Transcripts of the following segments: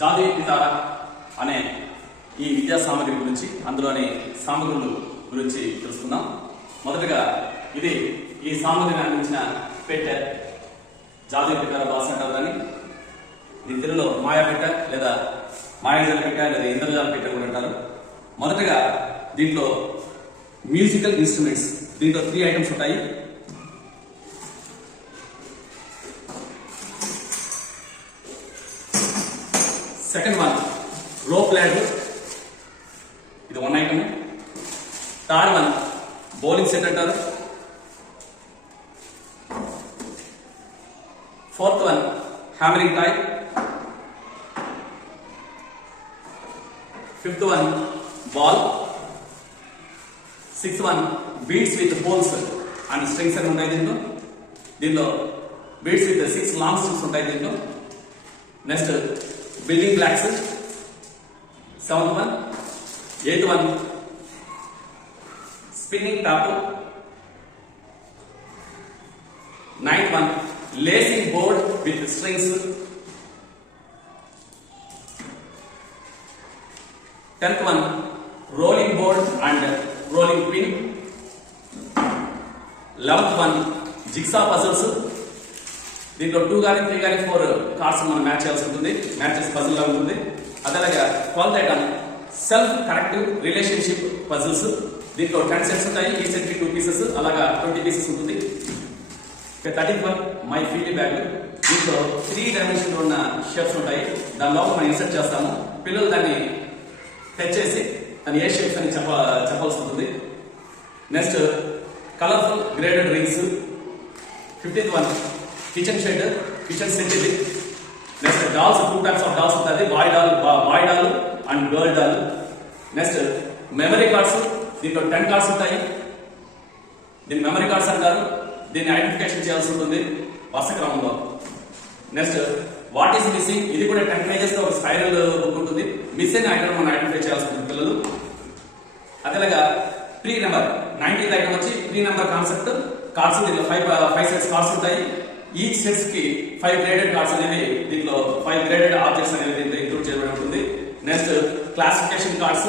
జాతీయ పితార అనే ఈ విద్యా సామగ్రి గురించి అందులోని సామగ్రులు గురించి తెలుసుకుందాం. మొదటగా ఇది ఈ సామగ్రిని అందించిన పెట్టె జాతీయ పితార భాష అంటారు దాన్ని దీని తెలుగులో మాయా లేదా మాయాజాల పెట్ట లేదా ఇంద్రజాల పెట్ట కూడా అంటారు. మొదటగా దీంట్లో మ్యూజికల్ ఇన్స్ట్రుమెంట్స్ దీంట్లో త్రీ ఐటమ్స్ ఉంటాయి. సెకండ్ వన్ రోప్ ల్యాడ్ ఇది one item third one bowling set అంటారు. Fourth one hammering toy fifth one ball sixth one beads with poles and strings అని ఉంటాయి దీంట్లో? దీనిలో beads with six long strings ఉంటాయి దీంట్లో. Next building blocks seventh one eighth one spinning top ninth one lacing board with strings tenth one rolling board and rolling pin eleventh one jigsaw puzzles దీంట్లో two కానీ three కానీ four cards మనం match చేయాల్సి ఉంటుంది. Match చేసి puzzle లా ఉంటుంది. అదేలాగా twelfth item self corrective relationship puzzles దీంట్లో టెన్ సెట్స్ ఉంటాయి. ఈ సెట్ టూ పీసెస్ అలాగా ట్వంటీ పీసెస్ ఉంటుంది. Thirteen one my field bag దీంట్లో త్రీ డైమెన్షన్ ఉన్న షేప్స్ ఉంటాయి. దాని లోపల మనం ఇన్సర్ట్ చేస్తాము. పిల్లలు దాన్ని టచ్ చేసి దాని ఏ షేప్స్ అని చెప్ప చెప్పాల్సి ఉంటుంది. Next colourful graded rings fifteenth one kitchen shed kitchen set ఇది. Next dolls two types of dolls ఉంటుంది boy doll boy doll and girl doll next memory cards దీంట్లో టెన్ కార్డ్స్ ఉంటాయి. దీని మెమరీ కార్డ్స్ అంటారు దీన్ని ఐడెంటిఫికేషన్ చేయాల్సి ఉంటుంది. వరుస క్రమంలో. నెక్స్ట్ వాట్ ఈస్ మిస్సింగ్ ఇది కూడా టెన్ పేజెస్తో ఒక స్పైరల్ బుక్ ఉంటుంది. మిస్సింగ్ ఐటమ్ మనం ఐడెంటిఫై చేయాల్సి ఉంటుంది పిల్లలు. అదేలాగా ప్రీ నెంబర్ నైన్టీన్త్ ఐటమ్ వచ్చి ప్రీ నెంబర్ కాన్సెప్ట్ కార్డ్స్ దీంట్లో ఫైవ్ ఫైవ్ సెట్స్ కార్డ్స్ ఉంటాయి. ఈచ్ సెట్స్కి ఫైవ్ గ్రేడెడ్ కార్డ్స్ అనేవి దీంట్లో ఫైవ్ గ్రేడెడ్ ఆబ్జెక్ట్స్ అనేవి దీంట్లో ఇంక్లూడ్ చేయబడి ఉంటుంది. నెక్స్ట్ క్లాసిఫికేషన్ కార్డ్స్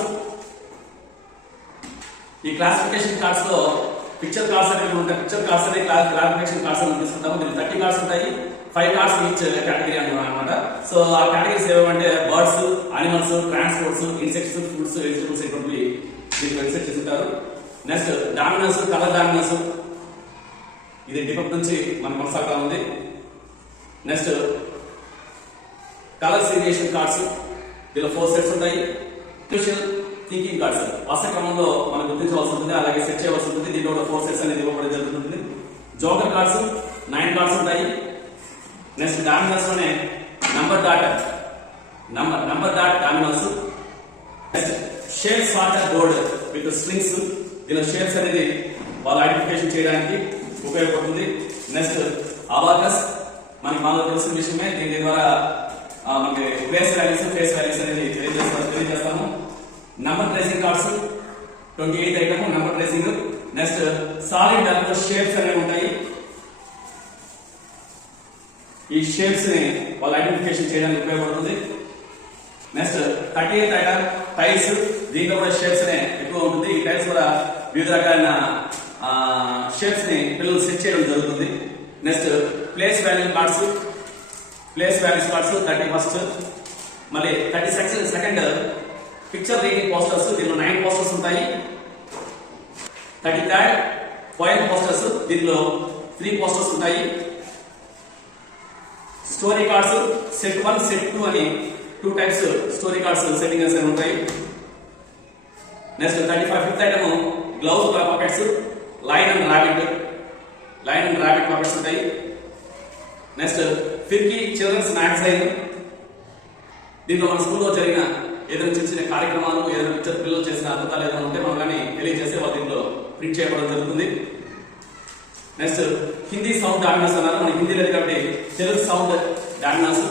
ఈ క్లాసిఫికేషన్ కార్డ్స్లో పిక్చర్ కార్డ్స్ అనేవి ఉంటాయి. పిక్చర్ కార్డ్స్ అనేవి క్లాసిఫికేషన్ కార్డ్స్ అని తీసుకుంటాము. దీంట్లో థర్టీ కార్డ్స్ ఉంటాయి. ఫైవ్ కార్డ్స్ ఈచ్ కేటగిరీ అనమాట సో ఆ కేటగిరీస్ ఏమంటే birds animals transports insects foods vegetables ఇటువంటివి దీనికి ఇన్సెక్ట్ చేస్తుంటారు నెక్స్ట్ డామినల్స్ కలర్ డామినల్స్ ఇది డిపప్ నుంచి మన కొనసాగుతా ఉంది. నెక్స్ట్ కలర్ సీరియేషన్ కార్డ్స్ దీనిలో ఫోర్ సెట్స్ ఉంటాయి. క్రూషియల్ థింకింగ్ కార్డ్స్ వరుస క్రమంలో మనం గుర్తించవలసి ఉంటుంది. అలాగే సెట్ చేయవలసి ఉంటుంది. దీంట్లో కూడా ఫోర్ సెట్స్ అనేది ఇవ్వబడి జరుగుతుంది. జోకర్ కార్డ్స్ నైన్ కార్డ్స్ ఉంటాయి. Next డామినల్స్లోనే number dot number number dot dominoes next shapes water board with strings దీనిలో షేప్స్ అనేది వాళ్ళు ఐడెంటిఫికేషన్ చేయడానికి ఉపయోగపడుతుంది. నెక్స్ట్ అబాకస్ మనకి మనలో తెలిసిన విషయమే దీని ద్వారా మనకి ప్లేస్ వాల్యూస్ ఫేస్ వాల్యూస్ అనేది తెలియజేస్తాము తెలియజేస్తాము. Number tracing cards twenty eight item number tracing next solid దాంట్లో షేప్స్ అనేవి ఉంటాయి. ఈ షేప్స్ని వాళ్ళు ఐడెంటిఫికేషన్ చేయడానికి ఉపయోగపడుతుంది. Next thirty eighth item tiles దీంట్లో కూడా షేప్స్ నే ఎక్కువ ఉంటుంది. ఈ టైల్స్ కూడా వివిధ రకాలైన షేప్స్ని పిల్లలు సెట్ చేయడం జరుగుతుంది. Next place value cards place values cards thirty first. మళ్ళీ thirty second second picture reading posters దీనిలో నైన్ పోస్టర్స్ ఉంటాయి. థర్టీ థర్డ్ పోయిన్ పోస్టర్స్ దీనిలో త్రీ పోస్టర్స్ ఉంటాయి. Story cards set one set two అని two types story cards settings అనేవి ఉంటాయి. Next thirty five fifth item glove pockets lion and rabbit lion and rabbit pockets ఉంటాయి. Next ఫిర్కీ children's size దీంట్లో మన స్కూల్లో జరిగిన ఏదైనా చిన్న చిన్న కార్యక్రమాలు ఏదైనా పిక్చర్ పిల్లలు చేసిన అద్భుతాలు ఏదైనా ఉంటే మనం కానీ తెలియజేస్తే వాళ్ళు దీంట్లో ప్రింట్ చేయబడడం జరుగుతుంది. నెక్స్ట్ హిందీ సౌండ్ డామినస్ అన్నారు. మన హిందీ లేదు కాబట్టి తెలుగు సౌండ్ డామినస్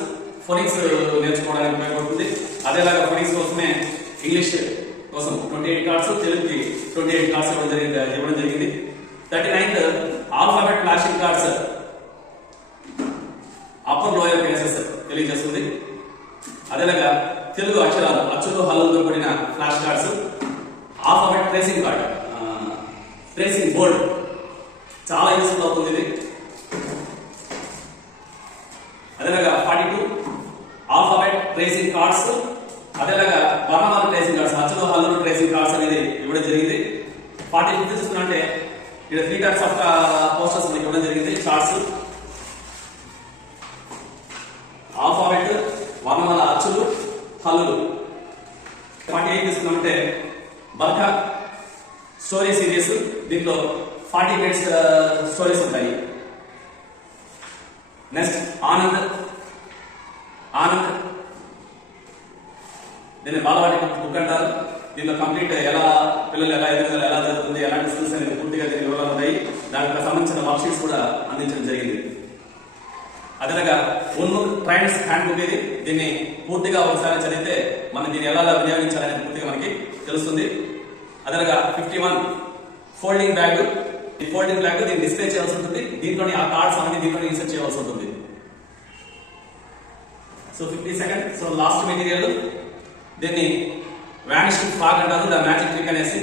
ఫోనిక్స్ నేర్చుకోవడానికి ఉపయోగపడుతుంది. అదేలాగా ఫోనిక్స్ కోసమే ఇంగ్లీష్ కోసం ట్వంటీ ఎయిట్ కార్డ్స్ తెలుగుకి ట్వంటీ ఎయిట్ కార్డ్స్ ఇవ్వడం జరిగింది ఇవ్వడం జరిగింది. Thirty ninth alphabet flashing cards. Upper lower cases తెలియజేస్తుంది. అదేలాగా తెలుగు అక్షరాలు అచ్చులు హల్లులతో కూడిన flash cards. Alphabet tracing card tracing board. చాలా యూస్ఫుల్ అవుతుంది ఇది. అదేలాగా forty two alphabet tracing cards. అదేలాగా వర్ణమాల ట్రేసింగ్ కార్డ్స్ అచ్చులు హల్లులు ట్రేసింగ్ కార్డ్స్ అనేది ఇవ్వడం జరిగింది. ఫార్టీ ఫిఫ్త్ చూసుకున్నట్టే ఇక్కడ త్రీ టైప్స్ ఆఫ్ పోస్టర్స్ మనకి ఇవ్వడం జరిగింది. చార్ట్స్ ఆల్ఫాబెట్ వర్ణమాల అచ్చులు హల్లులు ఫార్టీ ఎయిట్ తీసుకున్నామంటే బర్ఖా స్టోరీ సిరీస్ దీంట్లో ఫార్టీ మినిట్స్ స్టోరీస్ uh, ఉంటాయి. నెక్స్ట్ ఆనంద్. ఆనంద్ దీన్ని బాలవాడి బుక్ అంటారు. దీనిలో కంప్లీట్ ఎలా పిల్లలు ఎలా ఎదుగుదల ఎలా జరుగుతుంది ఎలాంటి స్కిల్స్ అనేది పూర్తిగా దీని వివరాలు ఉన్నాయి దానికి సంబంధించిన వర్క్షీట్స్ కూడా అందించడం జరిగింది. అదనగా ఉన్ముఖ్ ట్రైన్స్ హ్యాండ్ బుక్ ఇది. దీన్ని పూర్తిగా ఒకసారి చదివితే మనం దీన్ని ఎలా వినియోగించాలనేది పూర్తిగా మనకి తెలుస్తుంది. అదనగా ఫిఫ్టీ వన్ ఫోల్డింగ్ బ్యాగ్ ఈ ఫోల్డింగ్ బ్యాగ్ దీన్ని డిస్ప్లే చేయాల్సి ఉంటుంది. దీంట్లోని ఆ కార్డ్స్ అనేది దీంట్లోనే ఇన్సర్ట్ చేయాల్సి ఉంటుంది. So fifty second so last material దీన్ని వ్యానిషింగ్ ఫాగ్ అంటారు ద మ్యాజిక్ ట్రిక్ అనేసి